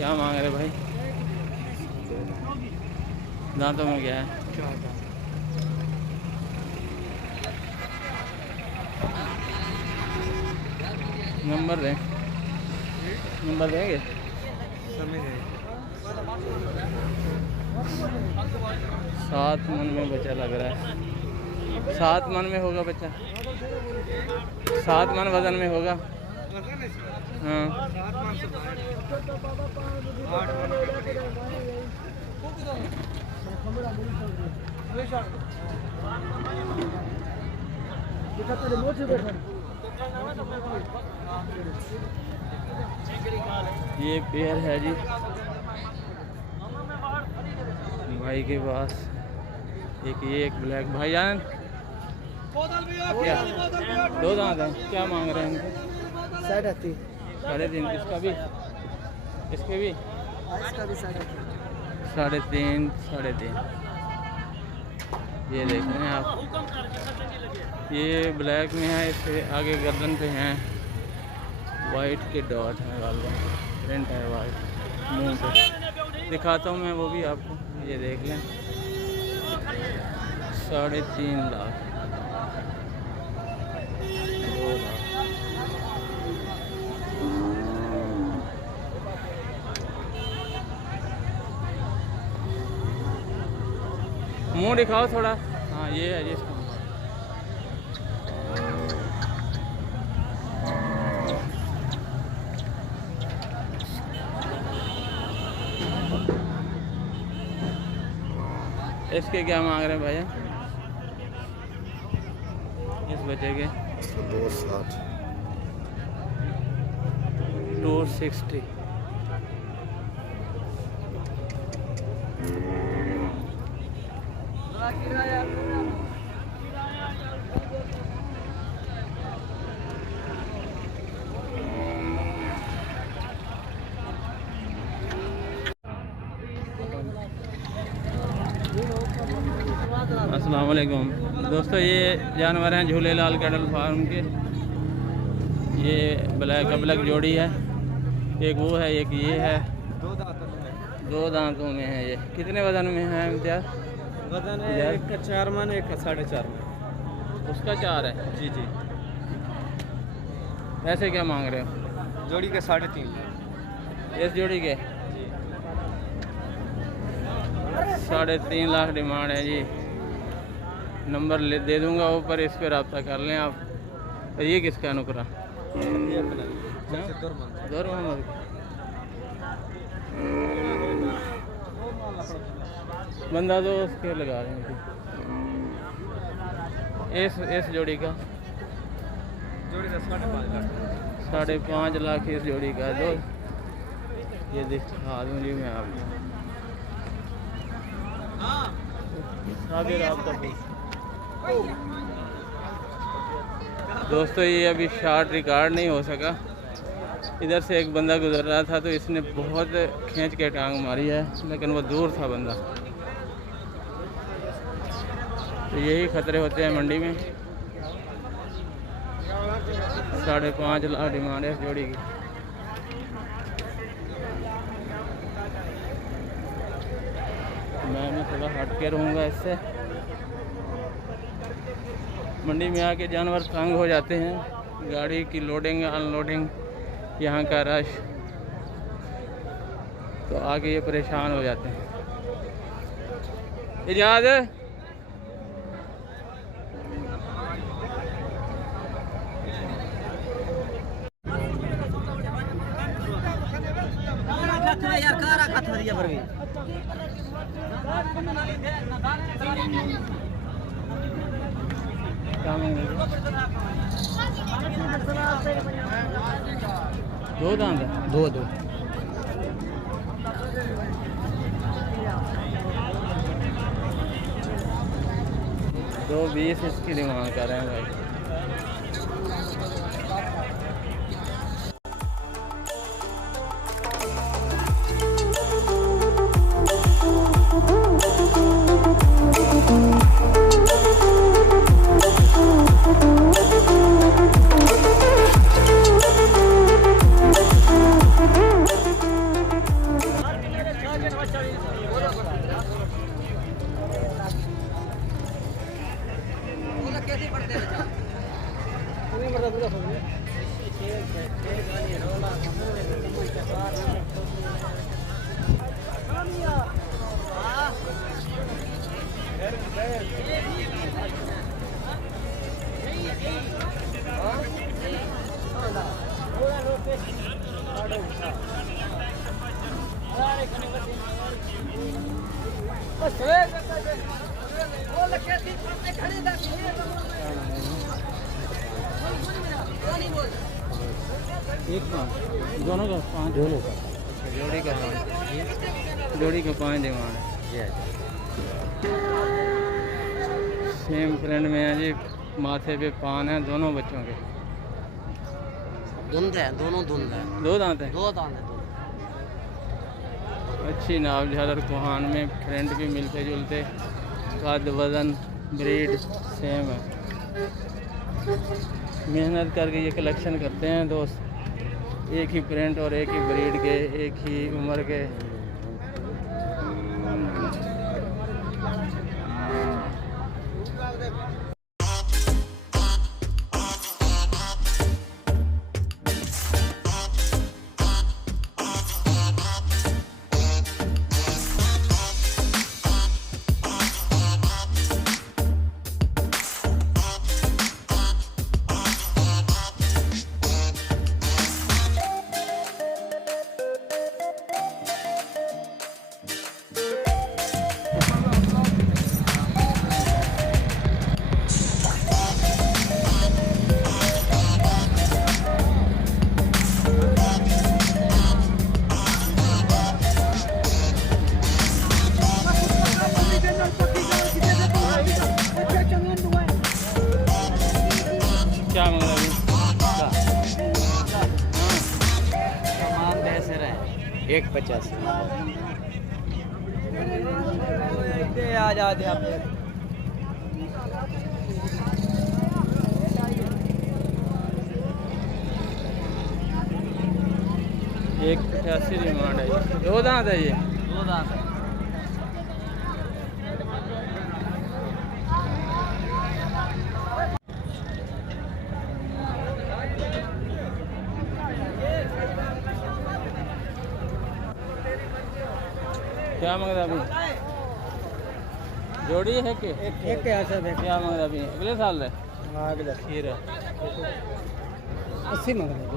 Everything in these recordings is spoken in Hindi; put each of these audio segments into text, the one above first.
क्या मांग रहे भाई? दांतों में क्या है? नंबर दें, नंबर देंगे? 7 मन में बच्चा लग रहा है। 7 मन में होगा बच्चा, 7 मन वजन में होगा। हाँ ये पेयर है जी भाई के पास। एक ये एक ब्लैक। भाईजान क्या 2 दांत हैं, क्या मांग रहे हैं इनके? 3.5। 3.5। इसका भी, इसके भी इसका भी 3.5। 3.5 3.5। ये देख रहे हैं आप, ये ब्लैक में है। इसके आगे गर्दन पे हैं वाइट के डॉट है, गालवा प्रिंट है वाइट। मुंह पे दिखाता हूँ मैं वो भी आपको, ये देख लें। 3.5 लाख। मुंह दिखाओ थोड़ा। हाँ ये है जी इसका। इसके क्या मांग रहे हैं भैया? इस बच्चे के 260। अस्सलाम वालेकुम दोस्तों, ये जानवर हैं झूलेलाल कैटल फार्म के। ये ब्लैक जोड़ी है, एक वो है एक ये है। 2 दांतों में है। ये कितने वजन में है इम्तियाज? वजन है एक का 4 मन, एक का 4.5 मन। उसका 4 है जी जी। ऐसे क्या मांग रहे हो? जोड़ी के 3.5। इस जोड़ी के 3.5 लाख डिमांड है जी। नंबर दे दूंगा ऊपर, इस पर रब्ता कर लें आप। और ये किसका नुकरा? दौर मोहम्मद। बंदा तो उसके लगा रहे हैं। इस जोड़ी का 5.5 लाख इस जोड़ी का। दो ये दिखा दूँ जी मैं आपको। दोस्तों ये अभी शॉर्ट रिकॉर्ड नहीं हो सका। इधर से एक बंदा गुजर रहा था तो इसने बहुत खींच के टांग मारी है, लेकिन वो दूर था बंदा। तो यही खतरे होते हैं मंडी में। 5.5 लाख डिमांड है इस जोड़ी की। मैं थोड़ा हट के रहूँगा इससे। मंडी में आके जानवर तंग हो जाते हैं, गाड़ी की लोडिंग अनलोडिंग, यहाँ का रश, तो आगे ये परेशान हो जाते हैं। इजाज़त दो दांत है? 2 220 इसकी डिमांड कर रहे हैं भाई। एक दोनों का 5, दोनों का जोड़ी का 5, जोड़ी का 5 डिमांड है। सेम फ्रेंड में है जी, माथे पे पान है दोनों बच्चों के। धुंध है, दोनों धुंध है, 2 दांत है। 2 दांत है। अच्छी नाव झालर कोहान में फ्रेंड भी मिलते जुलते, कद वज़न ब्रीड सेम है। मेहनत करके ये कलेक्शन करते हैं दोस्त, एक ही प्रिंट और एक ही ब्रीड के, एक ही उम्र के। क्या मांग रहा है? सामान कैसे रहे? 1.85 आ जाते आप। 1.85 डिमांड है। 2 दांत है ये। 2 दांत है। क्या मांग रहा अभी? जोड़ी है कि एक के ऐसा देख। क्या मांग रहा अभी? अगले साल है अगले खीर 80 मांग रहे हैं।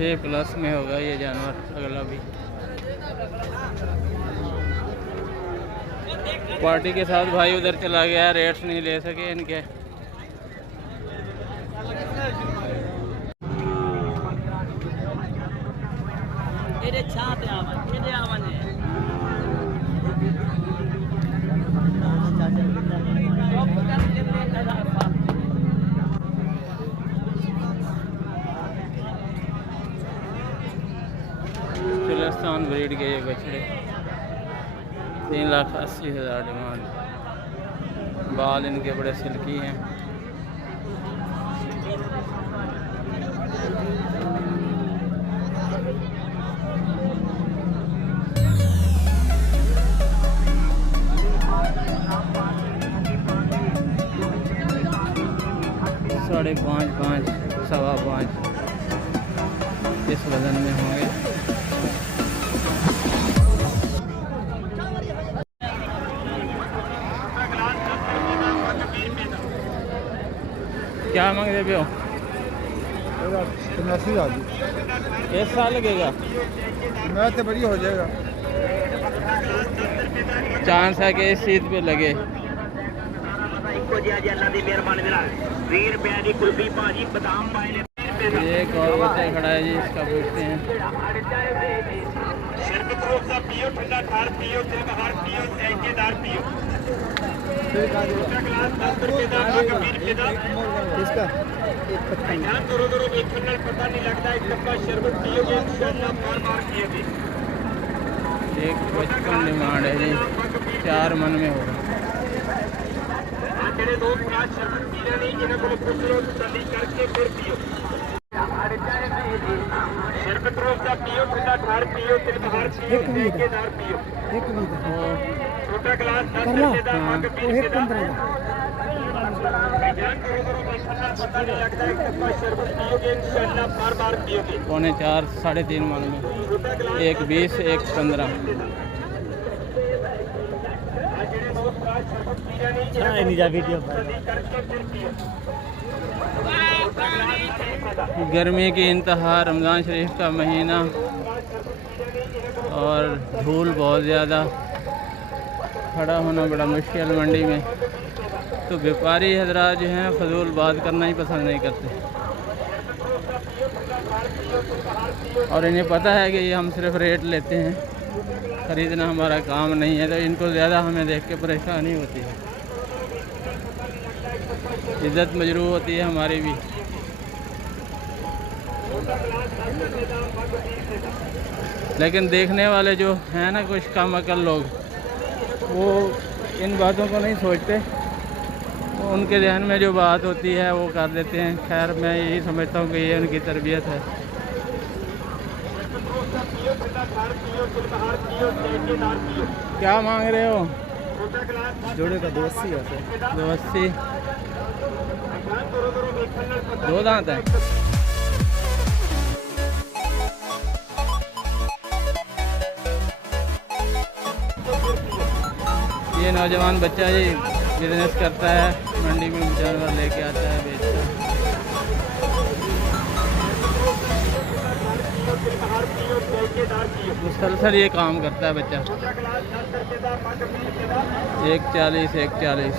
छः प्लस में होगा ये जानवर अगला भी। पार्टी के साथ भाई उधर चला गया, रेट्स नहीं ले सके इनके। फिलिस्तीन ब्रीड के ये बछड़े 3,80,000 डिमांड। बाल इनके बड़े सिल्की हैं। साढ़े 5, 5.25 इस वजन में होंगे। क्या मांग रहे हो? 85,000। 1 साल लगेगा। मैं तो बड़ी हो जाएगा। चांस है कि इस ईद पे लगे। एक और बच्चा खड़ा है जी, इसका पूछते हैं। शरबत रोज़ा पियो, ठंडा ठार पियो, दिलबहार पियो, जायकेदार पियो। छोटा गिलास 10 रुपए का, मग 20 रुपए का। इसका ध्यान करो वेखण नाल पता नहीं लगता, एक कप्पा शरबत पियोगे इंशाअल्लाह बार-बार पियोगे। 155 डिमांड है जी, 4 मन में होगा। ਜਿਹੜੇ ਦੋ ਗਲਾਸ ਸ਼ਰਬਤ ਪੀਣਾ ਨਹੀਂ, ਇਹਨਾਂ ਕੋਲ ਪੁੱਛ ਲਓ, ਤਸੱਲੀ ਕਰਕੇ ਫਿਰ ਪੀਓ। शरबत रोज़ा पियो, ठंडा ठार पियो, दिलबहार पियो, जायकेदार पियो। छोटा गिलास 10 रुपए का, मग 20 रुपए का। ध्यान करो वेखण नाल पता नहीं लगता, एक कप्पा शरबत पियोगे इंशाअल्लाह बार-बार पियोगे। 3.25 3.5 मन में, एक 20 एक 15। गर्मी की इंतहा, रमज़ान शरीफ का महीना और धूल बहुत ज़्यादा, खड़ा होना बड़ा मुश्किल मंडी में। तो व्यापारी हजरात जो हैं फजूल बात करना ही पसंद नहीं करते, और इन्हें पता है कि ये हम सिर्फ रेट लेते हैं, ख़रीदना हमारा काम नहीं है। तो इनको ज़्यादा हमें देख के परेशानी होती है, इज़्ज़त मजरूह होती है हमारी भी। लेकिन देखने वाले जो हैं ना कुछ कम अकल लोग, वो इन बातों को नहीं सोचते, उनके ज़हन में जो बात होती है वो कर देते हैं। खैर मैं यही समझता हूँ कि ये उनकी तरबियत है। क्या मांग रहे हो? जोड़े का 280 है सर। 280, 2 दांत है। ये नौजवान बच्चा जी बिजनेस करता है, मंडी में जानवर लेके आता है, बेचता है। मुसलसल ये काम करता है बच्चा। 140 140।